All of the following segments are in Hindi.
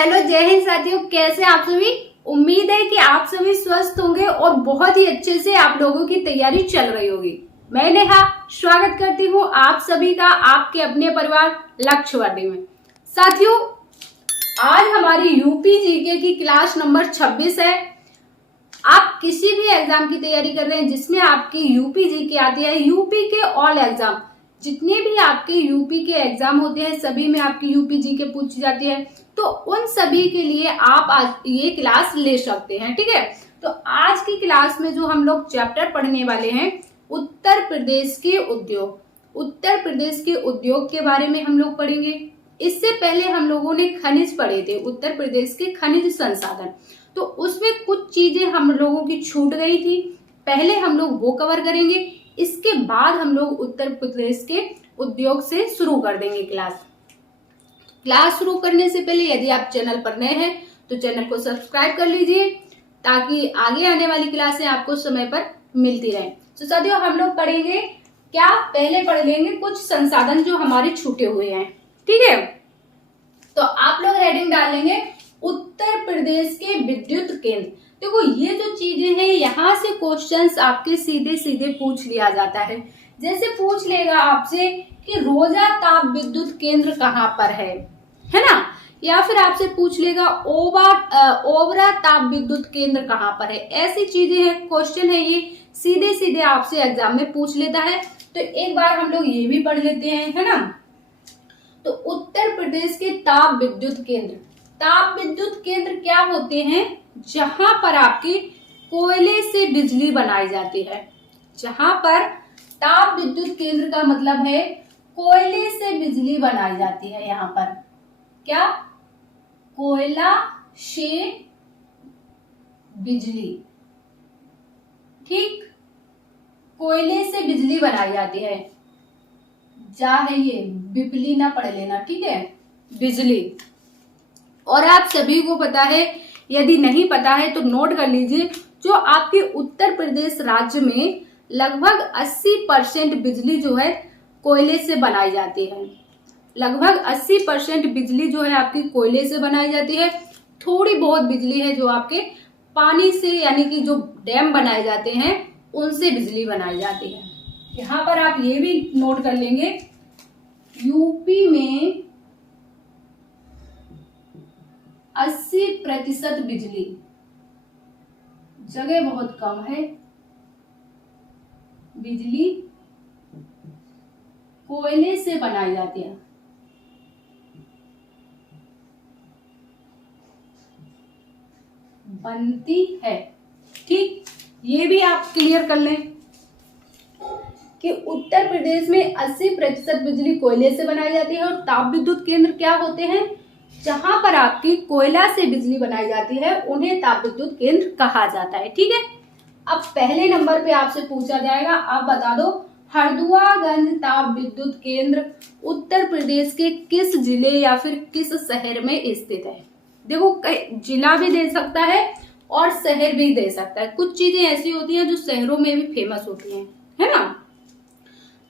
हेलो, जय हिंद साथियों। कैसे आप सभी? उम्मीद है कि आप सभी स्वस्थ होंगे और बहुत ही अच्छे से आप लोगों की तैयारी चल रही होगी। मैं नेहा स्वागत करती हूँ आप सभी का आपके अपने परिवार लक्ष्यवादी में। साथियों, आज हमारी यूपी जीके की क्लास नंबर 26 है। आप किसी भी एग्जाम की तैयारी कर रहे हैं जिसमें आपकी यूपी जीके आती है, यूपी के ऑल एग्जाम जितने भी आपके यूपी के एग्जाम होते हैं सभी में आपकी यूपी जीके पूछी जाती है, तो उन सभी के लिए आप आज ये क्लास ले सकते हैं। ठीक है, तो आज की क्लास में जो हम लोग चैप्टर पढ़ने वाले हैं उत्तर प्रदेश के उद्योग। उत्तर प्रदेश के उद्योग के बारे में हम लोग पढ़ेंगे। इससे पहले हम लोगों ने खनिज पढ़े थे, उत्तर प्रदेश के खनिज संसाधन, तो उसमें कुछ चीजें हम लोगों की छूट गई थी। पहले हम लोग वो कवर करेंगे, इसके बाद हम लोग उत्तर प्रदेश के उद्योग से शुरू कर देंगे क्लास शुरू करने से पहले यदि आप चैनल पर नए हैं तो चैनल को सब्सक्राइब कर लीजिए ताकि आगे आने वाली क्लासें आपको समय पर मिलती रहें। तो साथियों, हम लोग पढ़ेंगे क्या, पहले पढ़ लेंगे कुछ संसाधन जो हमारे छूटे हुए हैं। ठीक है, तो आप लोग हेडिंग डाल लेंगे उत्तर प्रदेश के विद्युत केंद्र। देखो, ये जो चीजें हैं यहाँ से क्वेश्चंस आपके सीधे सीधे पूछ लिया जाता है। जैसे पूछ लेगा आपसे कि रोजा ताप विद्युत केंद्र कहाँ पर है ना, या फिर आपसे पूछ लेगा ओबरा ताप विद्युत केंद्र कहाँ पर है। ऐसी चीजें हैं, क्वेश्चन है ये सीधे सीधे आपसे एग्जाम में पूछ लेता है। तो एक बार हम लोग ये भी पढ़ लेते हैं, है ना। तो उत्तर प्रदेश के ताप विद्युत केंद्र, ताप विद्युत केंद्र क्या होते हैं? जहां पर आपकी कोयले से बिजली बनाई जाती है। जहां पर ताप विद्युत केंद्र का मतलब है कोयले से बिजली बनाई जाती है। यहाँ पर क्या, कोयला से बिजली, ठीक, कोयले से बिजली बनाई जाती है। जा है ये बिजली ना पढ़ लेना, ठीक है, बिजली। और आप सभी को पता है, यदि नहीं पता है तो नोट कर लीजिए, जो आपके उत्तर प्रदेश राज्य में लगभग 80% बिजली जो है कोयले से बनाई जाती है। लगभग 80% बिजली जो है आपकी कोयले से बनाई जाती है। थोड़ी बहुत बिजली है जो आपके पानी से, यानी कि जो डैम बनाए जाते हैं उनसे बिजली बनाई जाती है। यहाँ पर आप ये भी नोट कर लेंगे, यूपी में 80% बिजली, जगह बहुत कम है, बिजली कोयले से बनाई जाती है। बनती है, ठीक, ये भी आप क्लियर कर लें कि उत्तर प्रदेश में 80% बिजली कोयले से बनाई जाती है। और ताप विद्युत केंद्र क्या होते हैं? जहां पर आपकी कोयला से बिजली बनाई जाती है उन्हें ताप विद्युत केंद्र कहा जाता है। ठीक है, अब पहले नंबर पे आपसे पूछा जाएगा, आप बता दो हरदुआगंज ताप विद्युत केंद्र उत्तर प्रदेश के किस जिले या फिर किस शहर में स्थित है। देखो, जिला भी दे सकता है और शहर भी दे सकता है। कुछ चीजें ऐसी होती हैं जो शहरों में भी फेमस होती हैं, है ना।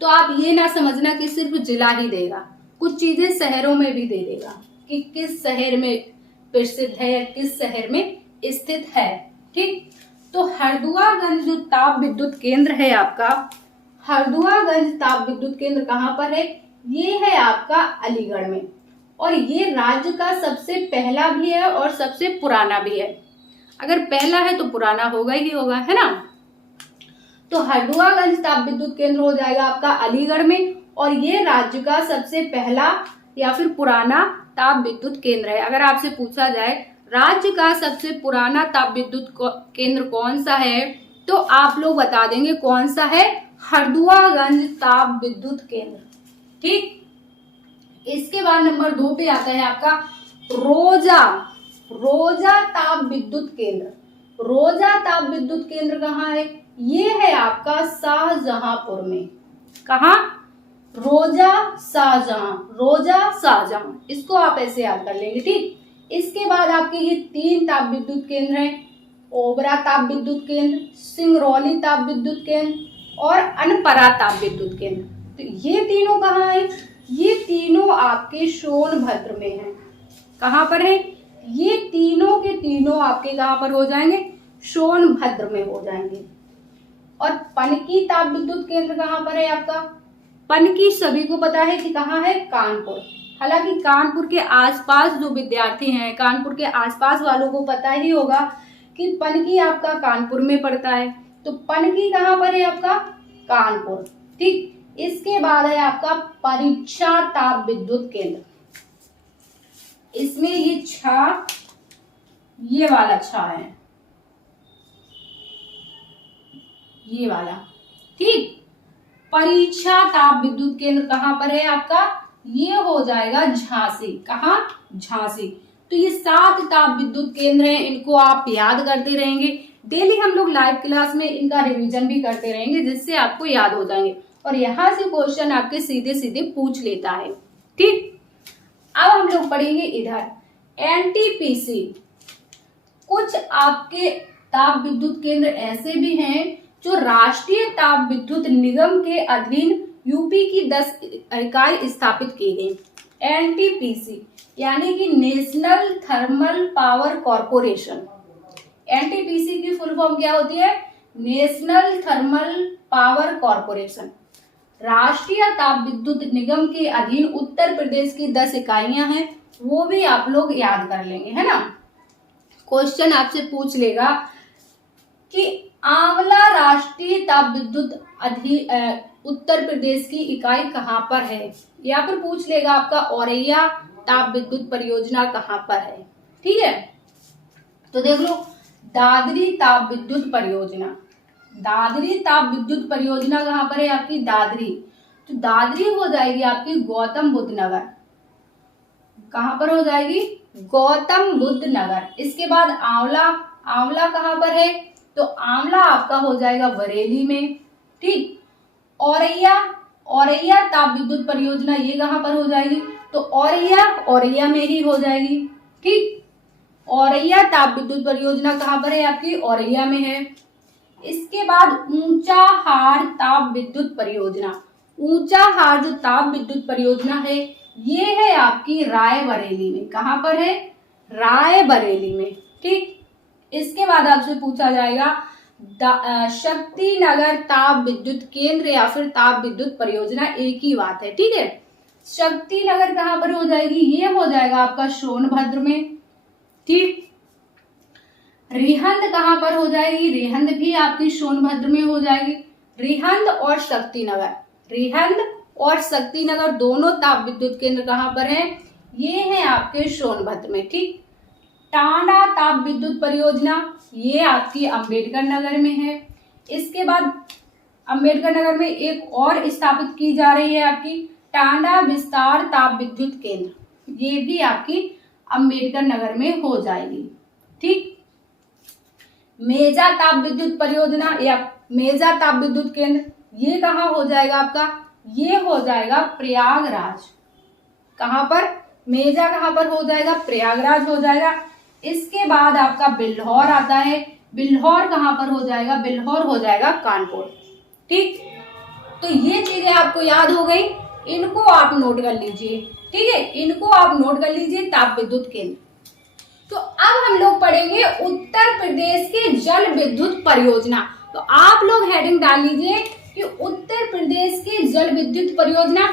तो आप ये ना समझना कि सिर्फ जिला ही देगा, कुछ चीजें शहरों में भी दे देगा कि किस शहर में प्रसिद्ध है या किस शहर में स्थित है। ठीक, तो हरदुआगंज जो ताप विद्युत केंद्र है आपका, हरदुआगंज ताप विद्युत केंद्र कहाँ पर है? ये है आपका अलीगढ़ में, और ये राज्य का सबसे पहला भी है और सबसे पुराना भी है। अगर पहला है तो पुराना होगा ही होगा, है ना। तो हरदुआगंज ताप विद्युत केंद्र हो जाएगा आपका अलीगढ़ में, और ये राज्य का सबसे पहला या फिर पुराना ताप विद्युत केंद्र है। अगर आपसे पूछा जाए राज्य का सबसे पुराना ताप विद्युत केंद्र कौन सा है, तो आप लोग बता देंगे कौन सा है, हरदुआगंज ताप विद्युत केंद्र। ठीक, इसके बाद नंबर 2 पे आता है आपका रोजा ताप विद्युत केंद्र। रोजा ताप विद्युत केंद्र कहाँ है? ये है आपका शाहजहांपुर में। कहाँ? रोजा शाहजहां, इसको आप ऐसे याद कर लेंगे। ठीक, इसके बाद आपके ये 3 ताप विद्युत केंद्र हैं, ओबरा ताप विद्युत केंद्र, सिंगरौली ताप विद्युत केंद्र और अनपरा ताप विद्युत केंद्र। तो ये तीनों कहाँ है? ये तीनों आपके सोनभद्र में हैं। कहाँ पर है? ये तीनों के तीनों आपके कहाँ पर हो जाएंगे, सोनभद्र में हो जाएंगे। और पनकी ताप विद्युत केंद्र कहाँ पर है आपका, पनकी सभी को पता है कि कहाँ है, कानपुर। हालांकि कानपुर के आसपास जो विद्यार्थी हैं, कानपुर के आसपास वालों को पता ही होगा कि पनकी आपका कानपुर में पड़ता है। तो पनकी कहाँ पर है आपका, कानपुर। ठीक, इसके बाद है आपका परीक्षा ताप विद्युत केंद्र। इसमें ये छा, ये वाला छा है, ये वाला। ठीक, परीक्षा ताप विद्युत केंद्र कहाँ पर है आपका, ये हो जाएगा झांसी। कहाँ, झांसी। तो ये 7 ताप विद्युत केंद्र हैं, इनको आप याद करते रहेंगे। डेली हम लोग लाइव क्लास में इनका रिवीजन भी करते रहेंगे, जिससे आपको याद हो जाएंगे और यहाँ से क्वेश्चन आपके सीधे सीधे पूछ लेता है। ठीक, अब हम लोग पढ़ेंगे इधर एनटीपीसी। कुछ आपके ताप विद्युत केंद्र ऐसे भी हैं जो राष्ट्रीय ताप विद्युत निगम के अधीन यूपी की 10 इकाई स्थापित की गई। एनटीपीसी यानी कि national thermal power corporation. NTPC की फुल फॉर्म क्या होती है, नेशनल थर्मल पावर कॉर्पोरेशन। राष्ट्रीय ताप विद्युत निगम के अधीन उत्तर प्रदेश की 10 इकाइयां हैं, वो भी आप लोग याद कर लेंगे, है ना। क्वेश्चन आपसे पूछ लेगा कि आंवला राष्ट्रीय ताप विद्युत उत्तर प्रदेश की इकाई कहाँ पर है, या फिर पूछ लेगा आपका औरैया ताप विद्युत परियोजना कहाँ पर है। ठीक है, तो देख लो दादरी ताप विद्युत परियोजना। दादरी ताप विद्युत परियोजना कहाँ पर है आपकी, दादरी। तो दादरी हो जाएगी आपकी गौतम बुद्ध नगर। कहाँ पर हो जाएगी, गौतम बुद्ध नगर। इसके बाद आंवला, आंवला कहाँ पर है, तो आंवला आपका हो जाएगा बरेली में। ठीक, औरैया, औरैया ताप विद्युत परियोजना ये कहाँ पर हो जाएगी, तो औरैया, औरैया में ही हो जाएगी। ठीक, औरैया ताप विद्युत परियोजना कहाँ पर है आपकी, औरैया में है। इसके बाद ऊंचाहार ताप विद्युत परियोजना। ऊंचाहार जो ताप विद्युत परियोजना है ये है आपकी रायबरेली में। कहाँ पर है, रायबरेली में। ठीक, इसके बाद आपसे पूछा जाएगा शक्ति नगर ताप विद्युत केंद्र या फिर ताप विद्युत परियोजना, एक ही बात है। ठीक है, शक्ति नगर कहाँ पर हो जाएगी, ये हो जाएगा आपका सोनभद्र में। ठीक, रिहंद कहाँ पर हो जाएगी, रिहंद भी आपकी सोनभद्र में हो जाएगी। रिहंद और शक्ति नगर, रिहंद और शक्ति नगर दोनों ताप विद्युत केंद्र कहाँ पर हैं, ये है आपके सोनभद्र में। ठीक, टांडा ताप विद्युत परियोजना ये आपकी अंबेडकर नगर में है। इसके बाद अंबेडकर नगर में एक और स्थापित की जा रही है आपकी टांडा विस्तार ताप विद्युत केंद्र, ये भी आपकी अंबेडकर नगर में हो जाएगी। ठीक, मेजा ताप विद्युत परियोजना या मेजा ताप विद्युत केंद्र ये कहाँ हो जाएगा आपका, ये हो जाएगा प्रयागराज। कहाँ पर, मेजा कहाँ पर हो जाएगा, प्रयागराज हो जाएगा। इसके बाद आपका बिल्हौर आता है। बिल्हौर कहाँ पर हो जाएगा, बिल्हौर हो जाएगा कानपुर। ठीक, तो ये चीजें आपको याद हो गई, इनको आप नोट कर लीजिए। ठीक है, इनको आप नोट कर लीजिए ताप विद्युत केंद्र। तो अब हम लोग पढ़ेंगे उत्तर प्रदेश के जल विद्युत परियोजना। तो आप लोग हेडिंग डाल लीजिए कि उत्तर प्रदेश के जल विद्युत परियोजना।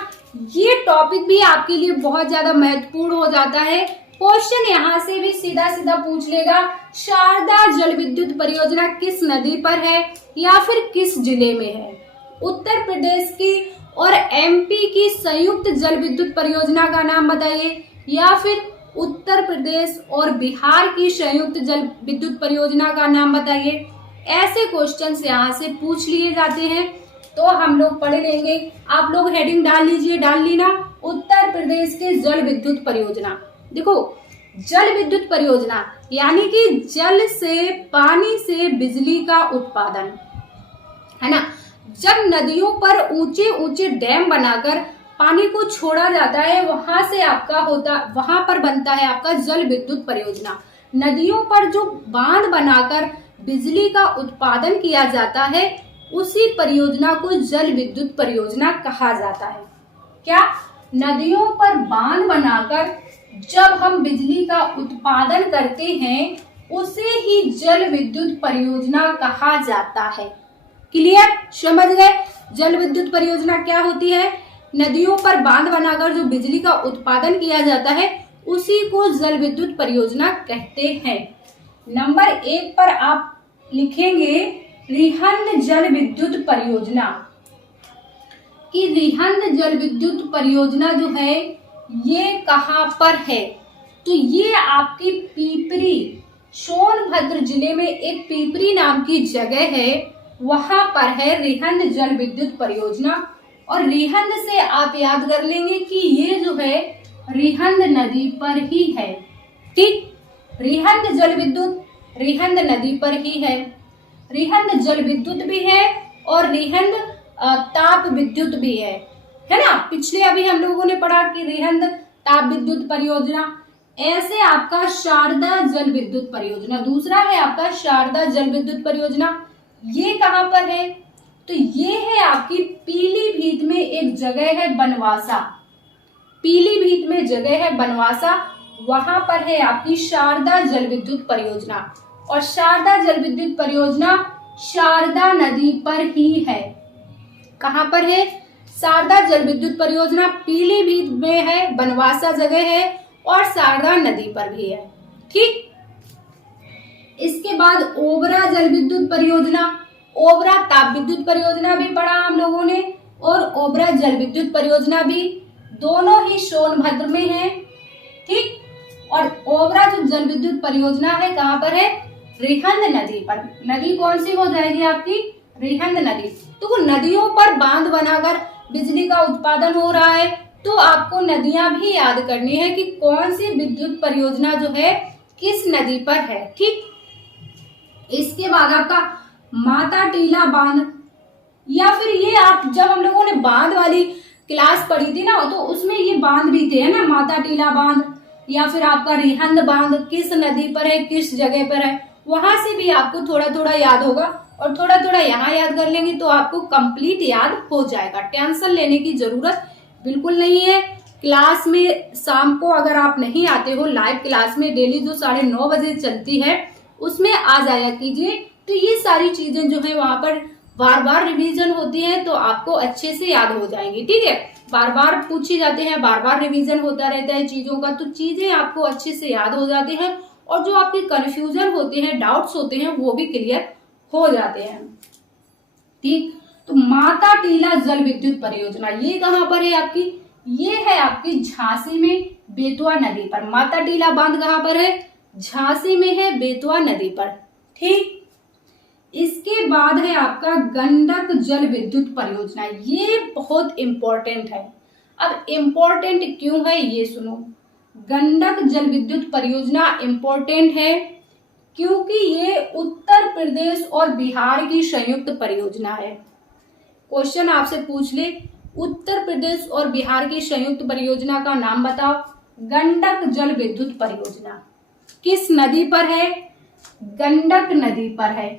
ये टॉपिक भी आपके लिए बहुत ज्यादा महत्वपूर्ण हो जाता है। क्वेश्चन यहाँ से भी सीधा सीधा पूछ लेगा, शारदा जल विद्युत परियोजना किस नदी पर है या फिर किस जिले में है। उत्तर प्रदेश की और एमपी की संयुक्त जल विद्युत परियोजना का नाम बताइए, या फिर उत्तर प्रदेश और बिहार की संयुक्त जल विद्युत परियोजना का नाम बताइए। ऐसे क्वेश्चंस यहाँ से पूछ लिए जाते हैं, तो हम लोग पढ़ लेंगे। आप लोग हेडिंग डाल लीजिए, डाल ली ना, उत्तर प्रदेश के जल विद्युत परियोजना। देखो, जल विद्युत परियोजना यानी कि जल से, पानी से बिजली का उत्पादन, है ना। जब नदियों पर ऊंचे ऊंचे डैम बनाकर पानी को छोड़ा जाता है, वहां पर बनता है आपका जल विद्युत परियोजना। नदियों पर जो बांध बनाकर बिजली का उत्पादन किया जाता है, उसी परियोजना को जल विद्युत परियोजना कहा जाता है। क्या, नदियों पर बांध बनाकर जब हम बिजली का उत्पादन करते हैं उसे ही जल विद्युत परियोजना कहा जाता है। क्लियर, समझ गए? जल विद्युत परियोजना क्या होती है? नदियों पर बांध बनाकर जो बिजली का उत्पादन किया जाता है उसी को जल विद्युत परियोजना कहते हैं। नंबर 1 पर आप लिखेंगे रिहंद जल विद्युत परियोजना। कि रिहंद जल विद्युत परियोजना जो है ये कहाँ पर है? तो ये आपकी पीपरी, सोनभद्र जिले में एक पीपरी नाम की जगह है, वहां पर है रिहंद जल विद्युत परियोजना। और रिहंद से आप याद कर लेंगे कि ये जो है रिहंद नदी पर ही है। ठीक, रिहंद जल विद्युत रिहंद नदी पर ही है। रिहंद जल विद्युत भी है और रिहंद ताप विद्युत भी है ना? पिछले अभी हम लोगों ने पढ़ा कि रिहंद ताप विद्युत परियोजना। ऐसे आपका शारदा जल विद्युत परियोजना दूसरा है, आपका शारदा जल विद्युत परियोजना। ये कहाँ पर है? तो ये है आपकी पीलीभीत में एक जगह है बनवासा। पीलीभीत में जगह है बनवासा, वहां पर है आपकी शारदा जल विद्युत परियोजना। और शारदा जल विद्युत परियोजना शारदा नदी पर ही है। कहाँ पर है? शारदा जल विद्युत परियोजना पीलीभीत में है, बनवासा जगह है और शारदा नदी पर भी है। ठीक, इसके बाद ओबरा जल विद्युत परियोजना, ओबरा ताप विद्युत परियोजना भी पढ़ा हम लोगों ने और ओबरा जल विद्युत परियोजना भी, दोनों ही सोनभद्र में है। ठीक, और ओबरा जो जल विद्युत परियोजना है कहाँ पर है? रिहंद नदी पर। नदी कौन सी हो जाएगी आपकी? रिहंद नदी। तो वो नदियों पर बांध बनाकर बिजली का उत्पादन हो रहा है, तो आपको नदियां भी याद करनी है कि कौन सी विद्युत परियोजना जो है किस नदी पर है। ठीक, इसके बाद आपका माता टीला बांध, या फिर ये आप जब हम लोगों ने बांध वाली क्लास पढ़ी थी ना, तो उसमें ये बांध भी थे, है ना? माता टीला बांध या फिर आपका रिहंद बांध किस नदी पर है, किस जगह पर है, वहां से भी आपको थोड़ा थोड़ा याद होगा और थोड़ा थोड़ा यहाँ याद कर लेंगे तो आपको कंप्लीट याद हो जाएगा। टेंशन लेने की जरूरत बिल्कुल नहीं है। क्लास में शाम को अगर आप नहीं आते हो, लाइव क्लास में डेली जो 9:30 बजे चलती है उसमें आ जाया कीजिए। तो ये सारी चीजें जो है वहां पर बार बार रिवीजन होती है तो आपको अच्छे से याद हो जाएंगी। ठीक है, बार बार पूछी जाते हैं, बार बार रिवीजन होता रहता है चीजों का, तो चीजें आपको अच्छे से याद हो जाती हैं और जो आपके कंफ्यूजन होते हैं, डाउट्स होते हैं, वो भी क्लियर हो जाते हैं। ठीक, तो माता टीला जल विद्युत परियोजना ये कहाँ पर है आपकी? ये है आपकी झांसी में बेतवा नदी पर। माता टीला बांध कहाँ पर है? झांसी में है, बेतवा नदी पर। ठीक, इसके बाद है आपका गंडक जल विद्युत परियोजना। ये बहुत इंपॉर्टेंट है। अब इंपॉर्टेंट क्यों है ये सुनो। गंडक जल विद्युत परियोजना इंपॉर्टेंट है क्योंकि ये उत्तर प्रदेश और बिहार की संयुक्त परियोजना है। क्वेश्चन आपसे पूछ ले, उत्तर प्रदेश और बिहार की संयुक्त परियोजना का नाम बताओ। गंडक जल विद्युत परियोजना किस नदी पर है? गंडक नदी पर है।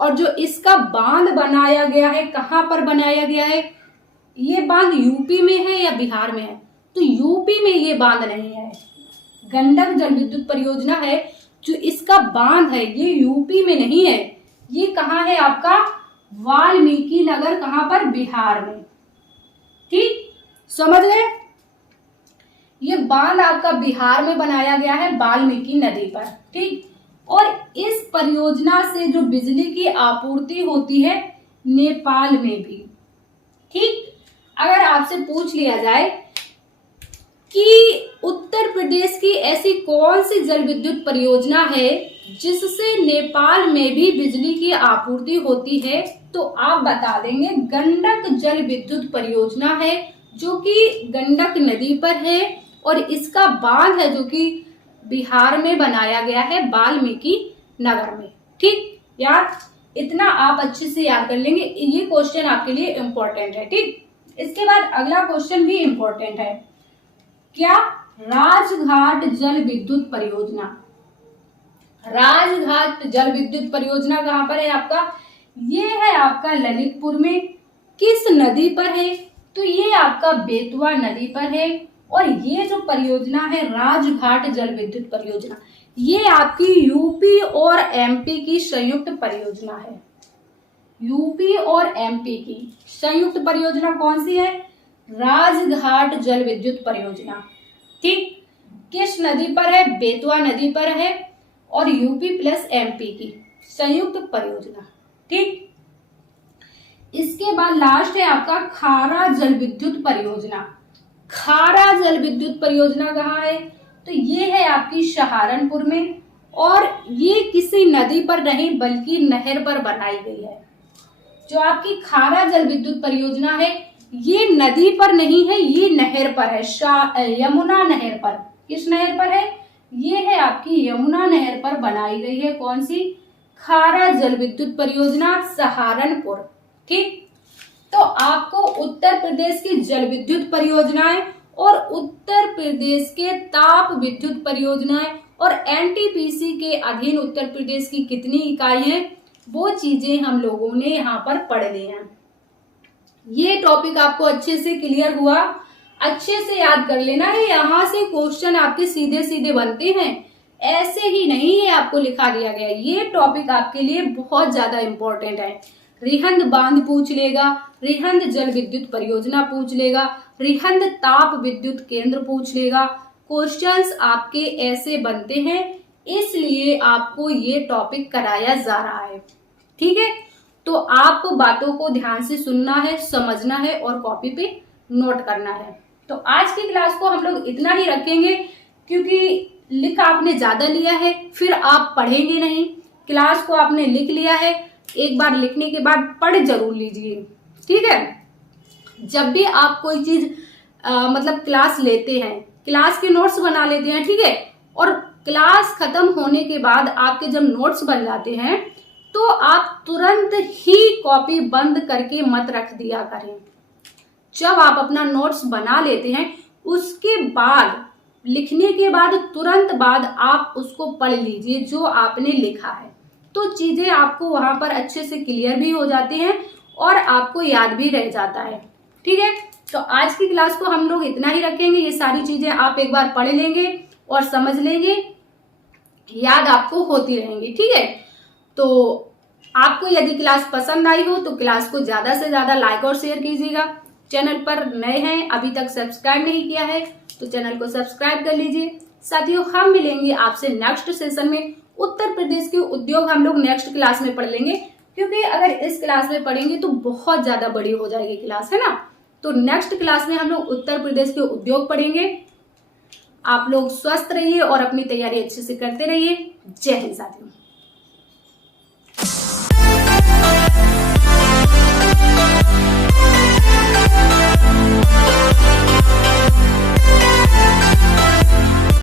और जो इसका बांध बनाया गया है, कहाँ पर बनाया गया है? ये बांध यूपी में है या बिहार में है? तो यूपी में ये बांध नहीं है। गंडक जल विद्युत परियोजना है, जो इसका बांध है ये यूपी में नहीं है। ये कहाँ है आपका? वाल्मीकि नगर। कहाँ पर? बिहार में। ठीक, समझ गए? ये बांध आपका बिहार में बनाया गया है, वाल्मीकि नदी पर। ठीक, और इस परियोजना से जो बिजली की आपूर्ति होती है नेपाल में भी। ठीक, अगर आपसे पूछ लिया जाए कि उत्तर प्रदेश की ऐसी कौन सी जल विद्युत परियोजना है जिससे नेपाल में भी बिजली की आपूर्ति होती है, तो आप बता देंगे गंडक जल विद्युत परियोजना है, जो कि गंडक नदी पर है और इसका बांध है जो कि बिहार में बनाया गया है, वाल्मीकि नगर में। ठीक, यार इतना आप अच्छे से याद कर लेंगे, ये क्वेश्चन आपके लिए इम्पोर्टेंट है। ठीक, इसके बाद अगला क्वेश्चन भी इम्पोर्टेंट है। क्या? राजघाट जल विद्युत परियोजना। राजघाट जल विद्युत परियोजना कहाँ पर है आपका? ये है आपका ललितपुर में। किस नदी पर है? तो ये आपका बेतवा नदी पर है और ये जो परियोजना है राजघाट जल विद्युत परियोजना, ये आपकी यूपी और एमपी की संयुक्त परियोजना है। यूपी और एमपी की संयुक्त परियोजना कौन सी है? राजघाट जल विद्युत परियोजना। ठीक, किस नदी पर है? बेतवा नदी पर है और यूपी प्लस एमपी की संयुक्त परियोजना। ठीक, इसके बाद लास्ट है आपका खारा जल विद्युत परियोजना। खारा जल विद्युत परियोजना कहाँ है? तो ये है आपकी सहारनपुर में और ये किसी नदी पर नहीं बल्कि नहर पर बनाई गई है। जो आपकी खारा जल विद्युत परियोजना है ये नदी पर नहीं है, ये नहर पर है, यमुना नहर पर। किस नहर पर है? ये है आपकी यमुना नहर पर बनाई गई है। कौन सी? खारा जल विद्युत परियोजना, सहारनपुर। ठीक, तो आपको उत्तर प्रदेश की जल विद्युत परियोजनाएं और उत्तर प्रदेश के ताप विद्युत परियोजनाएं और एनटीपीसी के अधीन उत्तर प्रदेश की कितनी इकाई हैं, वो चीजें हम लोगों ने यहाँ पर पढ़ ली हैं। ये टॉपिक आपको अच्छे से क्लियर हुआ, अच्छे से याद कर लेना है। यहाँ से क्वेश्चन आपके सीधे सीधे बनते हैं, ऐसे ही नहीं है आपको लिखा दिया गया। ये टॉपिक आपके लिए बहुत ज्यादा इंपॉर्टेंट है। रिहंद बांध पूछ लेगा, रिहंद जल विद्युत परियोजना पूछ लेगा, रिहंद ताप विद्युत केंद्र पूछ लेगा। क्वेश्चंस आपके ऐसे बनते हैं, इसलिए आपको ये टॉपिक कराया जा रहा है। ठीक है, तो आपको बातों को ध्यान से सुनना है, समझना है और कॉपी पे नोट करना है। तो आज की क्लास को हम लोग इतना ही रखेंगे, क्योंकि लिख आपने ज्यादा लिया है, फिर आप पढ़ेंगे नहीं। क्लास को आपने लिख लिया है, एक बार लिखने के बाद पढ़ जरूर लीजिए। ठीक है, जब भी आप कोई चीज मतलब क्लास लेते हैं, क्लास के नोट्स बना लेते हैं, ठीक है, और क्लास खत्म होने के बाद आपके जब नोट्स बन जाते हैं तो आप तुरंत ही कॉपी बंद करके मत रख दिया करें। जब आप अपना नोट्स बना लेते हैं उसके बाद, लिखने के बाद तुरंत बाद आप उसको पढ़ लीजिए जो आपने लिखा है, तो चीजें आपको वहां पर अच्छे से क्लियर भी हो जाती हैं और आपको याद भी रह जाता है। ठीक है, तो आज की क्लास को हम लोग इतना ही रखेंगे। ये सारी चीजें आप एक बार पढ़ लेंगे और समझ लेंगे, याद आपको होती रहेंगी। ठीक है, तो आपको यदि क्लास पसंद आई हो तो क्लास को ज्यादा से ज्यादा लाइक और शेयर कीजिएगा। चैनल पर नए हैं, अभी तक सब्सक्राइब नहीं किया है तो चैनल को सब्सक्राइब कर लीजिए। साथियों, हम मिलेंगे आपसे नेक्स्ट सेशन में। उत्तर प्रदेश के उद्योग हम लोग नेक्स्ट क्लास में पढ़ लेंगे, क्योंकि अगर इस क्लास में पढ़ेंगे तो बहुत ज्यादा बड़ी हो जाएगी क्लास, है ना। तो नेक्स्ट क्लास में हम लोग उत्तर प्रदेश के उद्योग पढ़ेंगे। आप लोग स्वस्थ रहिए और अपनी तैयारी अच्छे से करते रहिए। जय हिंद साथियों।